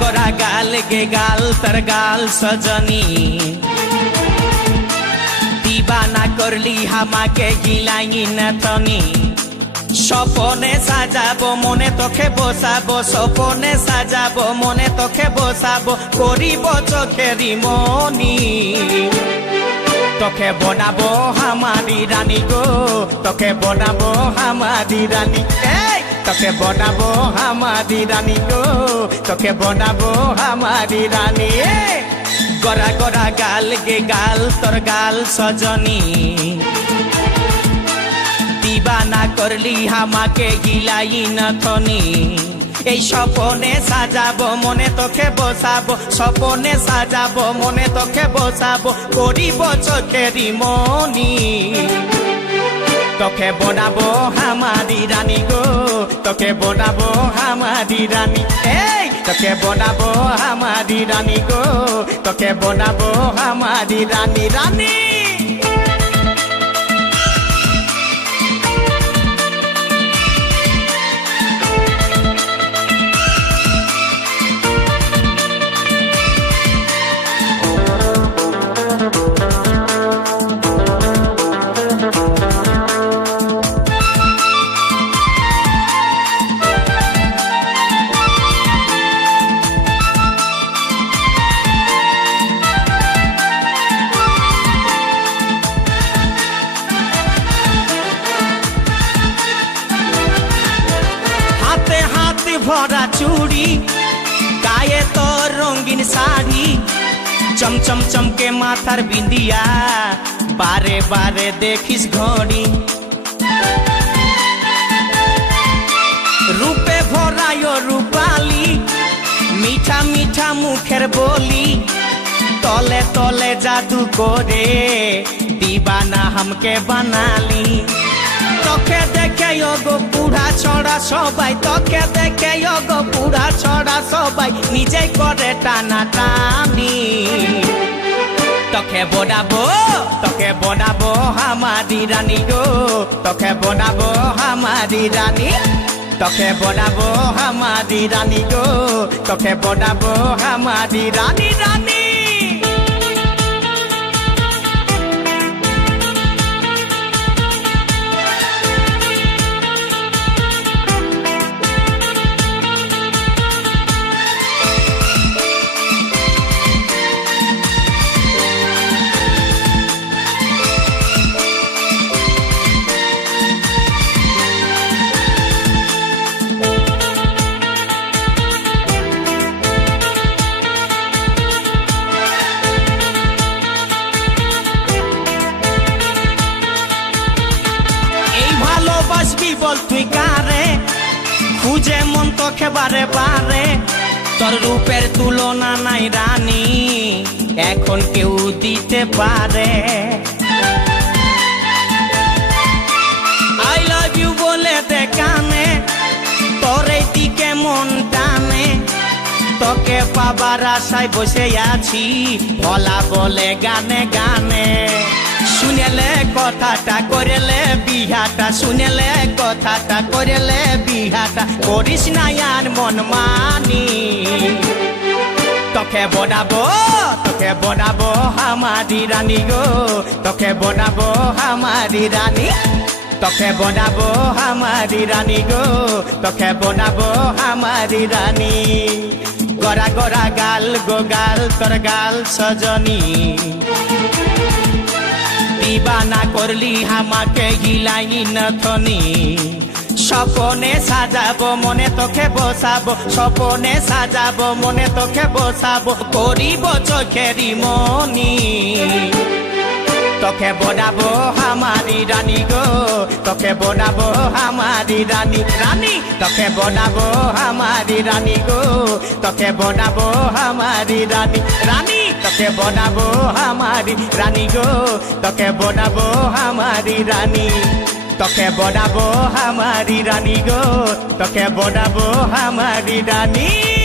गोरा गाल गे गाल तर गाल सजनी दीवाना करली हामाके गिलाई नथनी স্বপনে সাজাবো মনে তোকে বসাবো স্বপনে সাজাবো মনে তোকে বসাবো করিব চোখেরি মনি তোকে বনাবো হামারি রানী গো তোকে বনাবো হামারি রানী তোকে বনাবো হামারি রানী গো তোকে বনাবো হামারি রানী গোরা গোরা গাল গে গাল তোর গাল সজনী दीवाना करली हामाके गिलाई नथनी এই স্বপনে সাজাবো মনে তোকে বসাবো স্বপনে সাজাবো মনে তোকে বসাবো করিব চোখেরি মনি তোকে বনাবো হামারি রানী গো তোকে বনাবো হামারি রানী তোকে বনাবো হামারি রানী গো তোকে বনাবো হামারি রানী রানী भरा चूड़ी गाये तो रंगीन साड़ी चमचम चमके माथार बिंदिया बारे बारे देखिस घड़ी रूपे भरायो रूपाली मीठा मीठा मुखेर बोली तले तले जादू करे दीवाना हमके बनाली তোকে দেখে গো পুরা ছড়া সবাই তোকে দেখে গো পুরা ছড়া সবাই নিজে করে টানা টানি তোকে বনাবো হামারি রানী গো তোকে বনাবো হামারি রানী তোকে বনাবো হামারি রানী গো তোকে বনাবো হামারি রানী রানী বল তুই কারে খুঁজে মন তোকে বারে বারে তোর রূপের তুলনা নাই রানী এখন কেউ দিতে পারে আই লাভ ইউ বলে দে কানে তোর এই দিকে মন টানে তোকে পাবার আশায় বসে আছি ভোলা বলে গানে গানে শুনেলে কথাটা করেলে বিহাটা শুনেলে কথাটা করেলে বিহাটা করিস না আর মন মানি তোকে বনাবো হামারি রানী গো তোকে বনাবো হামারি রানী তোকে বনাবো হামারি রানী গো তোকে বনাবো হামারি রানী গোরা গোরা গাল গো গাল তোর গাল সজনী दीवाना करली हामाके गिलाई नथनी স্বপনে সাজাবো মনে তোকে বসাবো স্বপনে সাজাবো মনে তোকে বসাবো করিব চোখেরি মনি তোকে বনাবো হামারি রানী গো তোকে বনাবো হামারি রানী রানী তোকে বনাবো হামারি রানী গো তোকে বনাবো হামারি রানী রানী তোকে বনাবো হামারি রানী গো তোকে বনাবো হামারি রানী তোকে বনাবো হামারি রানী গো তোকে বনাবো হামারি রানী